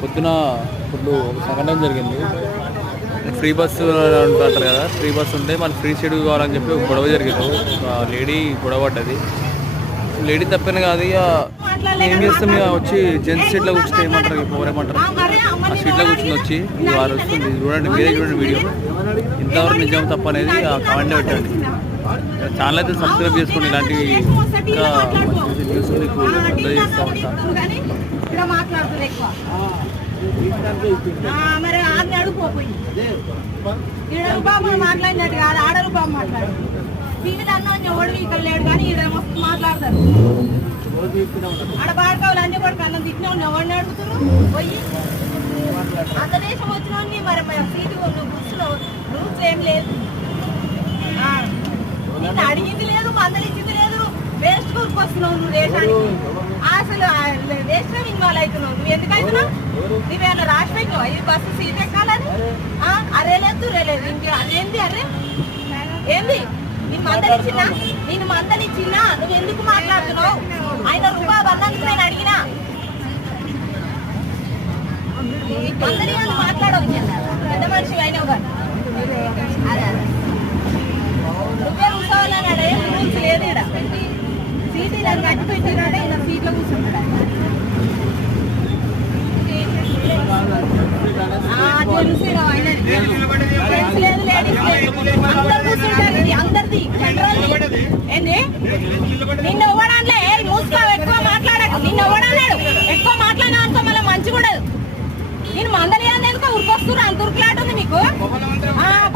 పొద్దున ఇప్పుడు ఒక సంఘటన జరిగింది. ఫ్రీ బస్సు అంటారు కదా, ఫ్రీ బస్సు ఉంటే మనకి ఫ్రీ సీట్ కావాలని చెప్పి ఒక గొడవ జరిగింది. ఒక లేడీ గొడవ పడ్డది. లేడీ తప్పని కాదు, ఇక ఏం చేస్తాం, ఇక వచ్చి జెంట్స్ సీట్లో కూర్చుంటే ఏమంటారు, ఎవరేమంటారు, ఆ సీట్లో కూర్చుని వచ్చి వారు వస్తుంది. చూడండి, మీరే చూడండి వీడియో. ఇంతవరకు నిజం తప్ప అనేది ఆ కామెంట్లో పెట్టండి. ఛానల్ అయితే సబ్స్క్రైబ్ చేసుకోండి. ఇలాంటివి ఇంకా న్యూస్ మీకు అందజేస్తూ ఉంటాను. మరి ఆమె అడుగుపోయి ఈడ బాబు మాట్లాడినట్టు కాదు, ఆడరు బాబు మాట్లాడు. టీవీలో అన్న ఎవడు ఇక్కడ లేడు కానీ ఈడ మస్తు మాట్లాడతారు. ఆడ బాడుకోవాలి అన్ని కూడా కన్నం తిట్టినా ఎవరిని అడుగుతున్నారు పోయి. అంత దేశం వచ్చిన మరి సీటు కూర్చున్నావు, రూల్స్ ఏం లేదు, నిన్ను అడిగింది లేదు, మందలిచ్చింది లేదు. వేస్ట్ కూర్పు వస్తున్నావు నువ్వు దేశానికి. అసలు వేస్ట్ ఇన్వాల్వ్ అవుతున్నావు. నువ్వు ఎందుకు అవుతున్నావు? నువ్వేమన్నా రాసి పెట్టినావు ఇది బస్సు సీట్ ఎక్కాలని? అరే లేదు రే లేదు, ఇంకే అదేంది? అరే ఏంది? నేను మందలిచ్చినా నువ్వు ఎందుకు మాట్లాడుతున్నావు? ఆయన రూపాయి వల్లందుకు నేను అడిగినా మందలి అని మాట్లాడవు. పెద్ద మనిషి అయినావు కదా, అదే నువ్వే కూర్చోవాలని అడే రూల్స్ లేదు. ఇక్కడ సీట్ ఇలా కట్టి పెట్టినాడే, ఇలా సీట్లో కూర్చుంటాడు. ఫ్రెండ్స్ లేదు, లేడీస్ లేదు, అందరు కూర్చుంటారు. ఇది అందరిది ఏంది? నిన్న ఇవ్వడాలే మూసుకో, ఎక్కువ మాట్లాడకు. నిన్న ఇవ్వడాడు ఎక్కువ మాట్లాడినా అనుకో మళ్ళీ మంచిగా ఉండదు. నేను మందలి అని ఎందుకో ఉరికొస్తున్నా, అంత ఉరికిలాట ఉంది మీకు.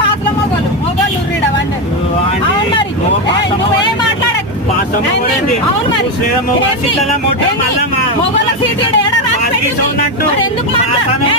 పాసల మొగలు ఉర్రీడు అవన్నీ. అవును మరి, నువ్వేం మాట్లాడకు. అవును మరి, మొగల సీట్ ఎందుకు మాట్లాడుతుండు? ఎందుకు మాట్లాడుతుండు?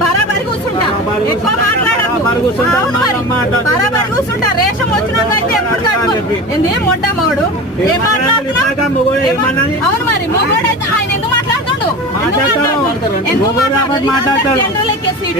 బరాబరి కూర్చుంటా, ఎక్కువ బరాబరి కూర్చుంటా. రేషం వచ్చిన అయితే ఎప్పుడు కట్టుకుంది మొట్టమోడు ఏం మాట్లాడుతున్నావు? అవును మరి, మొగోడైతే ఆయన ఎందుకు మాట్లాడుతుండు? ఎందుకు మాట్లాడుతుండు? జనరల్ ఎక్కే సీట్